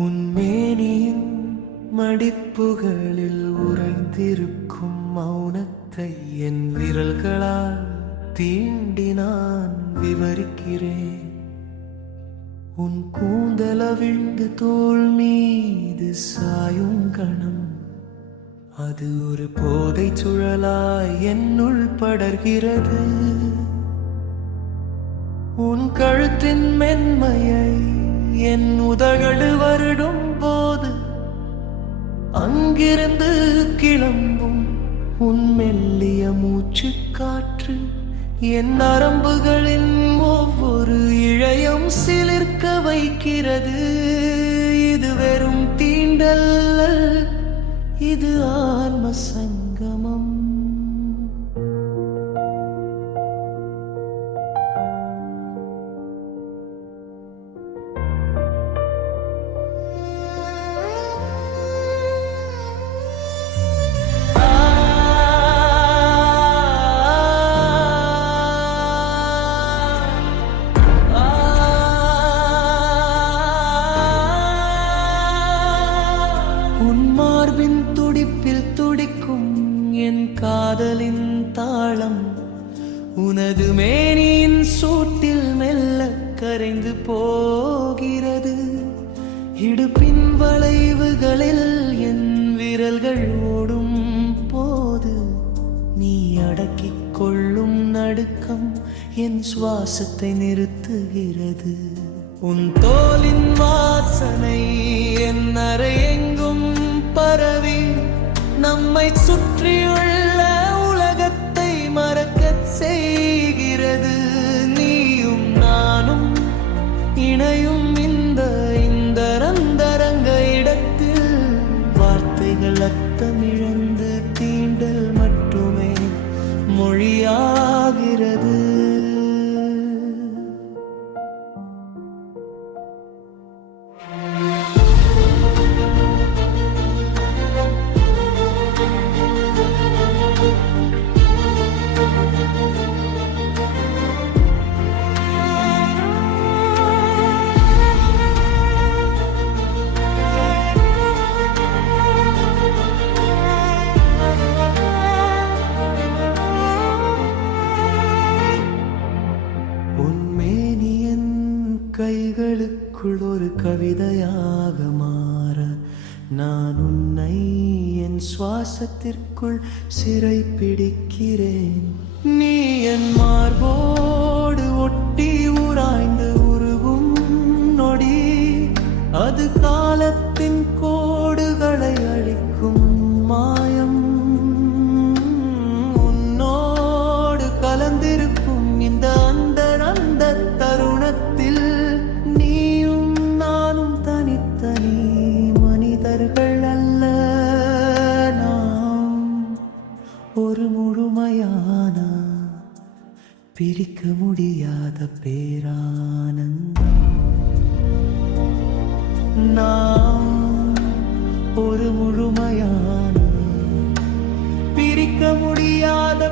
உன்மேனியின் மடிப்புகளில் உறைந்திருக்கும் மௌனத்தை என் விரல்களால் தீண்டி நான் விவரிக்கிறேன். உன் கூந்தலவிழ்ந்து தோள் மீது சாயும் கணம், அது ஒரு போதை சுழலாய் என்னுள் படர்கிறது. உன் கழுத்தின் மென்மையை என் உதடு வருடும் போது அங்கிருந்து கிளம்பும் உன் மெல்லிய மூச்சு காற்று என் நரம்புகளின் ஒவ்வொரு இழையும் சிலிர்க்க வைக்கிறது. இது வெறும் தீண்டல்ல, இது ஆன்ம சங்கமம். உன் மார்பின் துடிப்பில் துடிக்கும் என் காதலின் தாளம், உனது மேனியின் சூட்டில் மெல்ல கரைந்து போகிறது. இடுப்பின் வளைவுகளில் என் விரல்கள் ஓடும் போது நீ அடக்கிக் கொள்ளும் நடுக்கம் என் சுவாசத்தை நிறுத்துகிறது. உன் தோலின் வாசனை என் அறை எங்கும் பரவி நம்மை சுற்றியுள்ள உலகத்தை மறக்கச் செய்கிறது. நீயும் நானும் இணையும் இந்த ரந்தரங்க இடத்தில் வார்த்தைகள் அர்த்தமிழந்து தீண்டல் மட்டுமே மொழியாகிறது. கைகளுக்குள் ஒரு கவிதையாக மாற நான் உன்னை என் சுவாசத்திற்குள் சிறை பிடிக்கிறேன். நீ என் மார்போடு ஒட்டி உராய்ந்து உருகும் நொடி, அது காலத்தின் கோடுகளை அழிக்கும் மாயம். உன்னோடு கலந்திருக்கும் இந்த அந்த தருணத்தில் நீயும் நானும் தனித்தனி மனிதர்கள் அல்ல, நாம் ஒரு முழுமையான பிரிக்க முடியாத பேரானந்தம். நாம் ஒரு முழுமையான பிரிக்க முடியாத